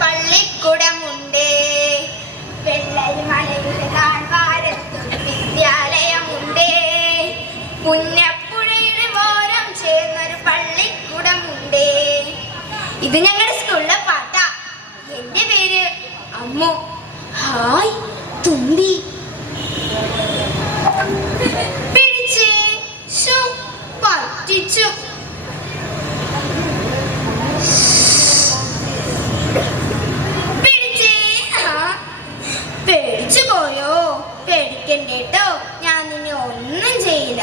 പള്ളിക്കുടമുണ്ട്. വെള്ളരിമലയുടെ താഴ്വാരത്തൊരു വിദ്യാലയമുണ്ട്. പുന്നപ്പുഴയുടെ ഓരം ചേർന്നൊരു പള്ളിക്കുടമുണ്ട്. ഇത് ഞങ്ങളുടെ സ്കൂളിലെ പാട്ടാ. എന്റെ പേര് അമ്മു. ഹായ് തുമ്പി. പേടിച്ചു പോയോ പേടിക്കണ്ടേട്ടോ. ഞാൻ നിന്നെ ഒന്നും ചെയ്യില്ല.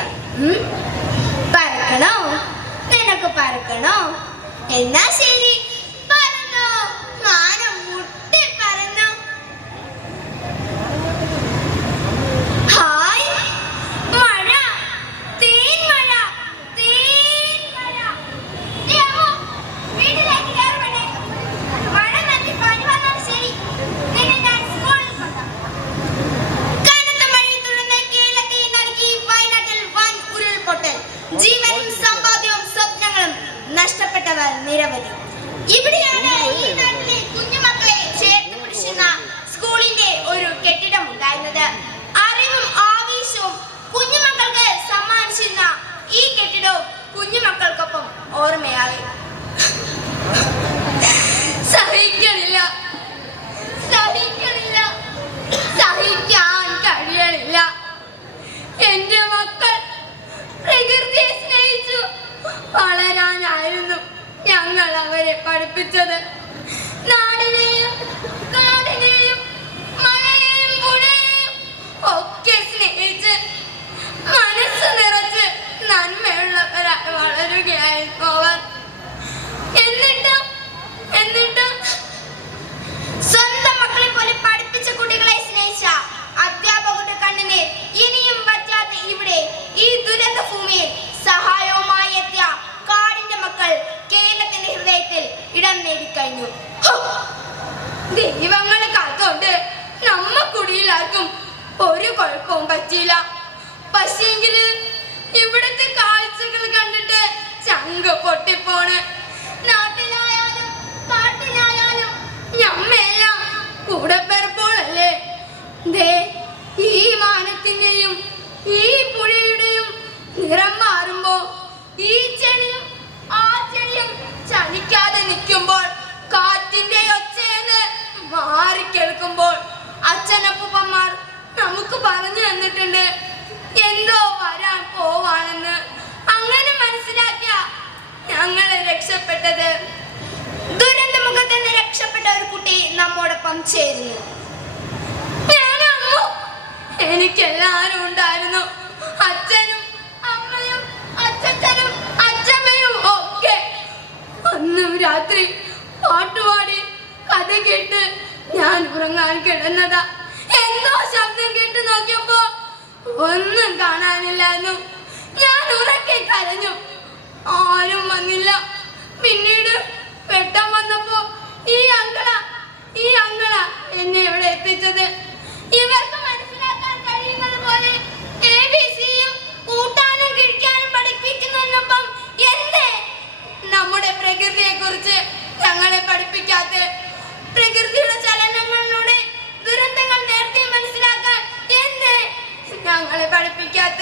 പറക്കണോ? നിനക്ക് പറക്കണോ? എന്നാ ശരി. നിരവധി. ഇവിടെയാണ് ഈ നാട്ടിലെ കുഞ്ഞുമക്കളെ ചേർത്ത് പിടിച്ചിരുന്ന സ്കൂളിന്റെ ഒരു കെട്ടിടം ഉണ്ടായിരുന്നത്. അറിവും ആവേശവും കുഞ്ഞുമക്കൾക്ക് സമ്മാനിച്ചിരുന്ന ഈ കെട്ടിടവും കുഞ്ഞുമക്കൾക്കൊപ്പം ഓർമ്മയായി. bir tane ദൈവങ്ങളെ കാത്തോണ്ട് നമ്മ കുടിയിലാർക്കും ഒരു കുഴപ്പവും പറ്റിയില്ല. പക്ഷേങ്കിൽ നമുക്ക് പറഞ്ഞു തന്നിട്ടുണ്ട് എന്തോ വരാൻ പോവാണെന്ന്. അങ്ങനെ മനസ്സിലാക്കിയ ഞങ്ങളെ രക്ഷപ്പെട്ടത്. ദുരന്തമുഖത്ത് നിന്ന് രക്ഷപ്പെട്ട ഒരു കുട്ടി നമ്മോടൊപ്പം ചേരുന്നു. എനിക്കെല്ലാരും ഉണ്ടായിരുന്നു. അച്ഛനും അമ്മയും അച്ഛനും അച്ഛമ്മയും ഒക്കെ അന്നും രാത്രി പാട്ടുപാടി കഥ കേട്ട് ഞാൻ ഉറങ്ങാൻ കിടന്നതാ. എന്തോ ശബ്ദം കേട്ട് നോക്കിയപ്പോ ഒന്നും കാണാനില്ലായിരുന്നു. ഞാൻ ഉറക്കെ കരഞ്ഞു. ആരും വന്നില്ല. പിന്നീട് പെട്ടെന്ന് വന്നപ്പോ ഈ അങ്കള ഈ അങ്കള എന്നെ ഇവിടെ എത്തിച്ചത്. ഇവർക്ക് മനസ്സിലാക്കാൻ കഴിയുന്നത് പോലെ നമ്മുടെ പ്രകൃതിയെ കുറിച്ച് ഞങ്ങളെ പഠിപ്പിക്കാത്ത പഠിപ്പിക്കാത്ത